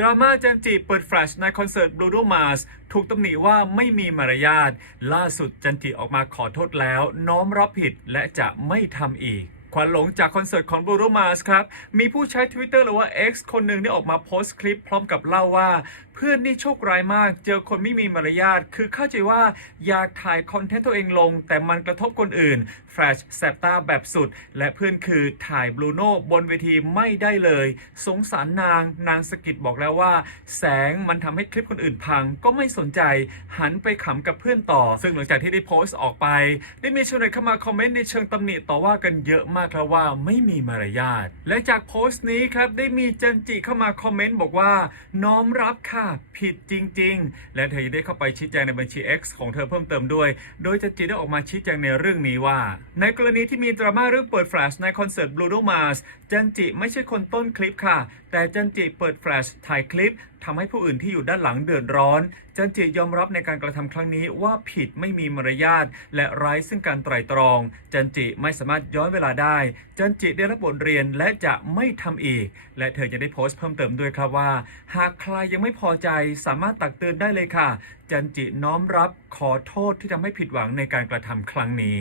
ดราม่าจันจีเปิดแฟลชในคอนเสิร์ตบลูโดมาสถูกตำหนิว่าไม่มีมารยาท ล่าสุดจันจีออกมาขอโทษแล้ว น้อมรับผิดและจะไม่ทำอีกควันหลงจากคอนเสิร์ตของ Bruno Mars ครับ มีผู้ใช้ Twitter หรือว่า X คนหนึ่งได้ออกมาโพสต์คลิปพร้อมกับเล่าว่า พื่อนนี่โชคร้ายมาก เจอคนไม่มีมารยาท คือเข้าใจว่าอยากถ่ายคอนเทนต์ตัวเองลง แต่มันกระทบคนอื่น แฟลชแสบตาแบบสุด และเพื่อนคือถ่ายบลูโน่บนเวทีไม่ได้เลย สงสารนาง นางสกิดบอกแล้วว่า แสงมันทำให้คลิปคนอื่นพัง ก็ไม่สนใจ หันไปขำกับเพื่อนต่อ ซึ่งหลังจากที่ได้โพสต์ออกไป ได้มีชาวเน็ตเข้ามาคอมเมนต์ในเชิงตำหนิต่อว่ากันเยอะมากครับว่าไม่มีมารยาท และจากโพสต์นี้ครับได้มีจันจิเข้ามาคอมเมนต์บอกว่าน้อมรับค่ะผิดจริง ๆ และเธอยังได้เข้าไปชี้แจงในบัญชี X ของเธอเพิ่มเติมด้วย โดยจันจีได้ออกมาชี้แจงในเรื่องนี้ว่า ในกรณีที่มีดราม่าเรื่องเปิดแฟลชในคอนเสิร์ต Bruno Mars จันจิไม่ใช่คนต้นคลิปค่ะแต่จันจิเปิดแฟลชถ่ายคลิปทำให้ผู้อื่นที่อยู่ด้านหลังเดือดร้อน จันจิยอมรับในการกระทำครั้งนี้ว่าผิดไม่มีมารยาทและไร้ซึ่งการไตร่ตรอง จันจิไม่สามารถย้อนเวลาได้ จันจิได้รับบทเรียนและจะไม่ทำอีก และเธอยังได้โพสต์เพิ่มเติมด้วยครับว่า หากใครยังไม่พอใจสามารถตักเตือนได้เลยค่ะ จันจิน้อมรับขอโทษที่ทำให้ผิดหวังในการกระทำครั้งนี้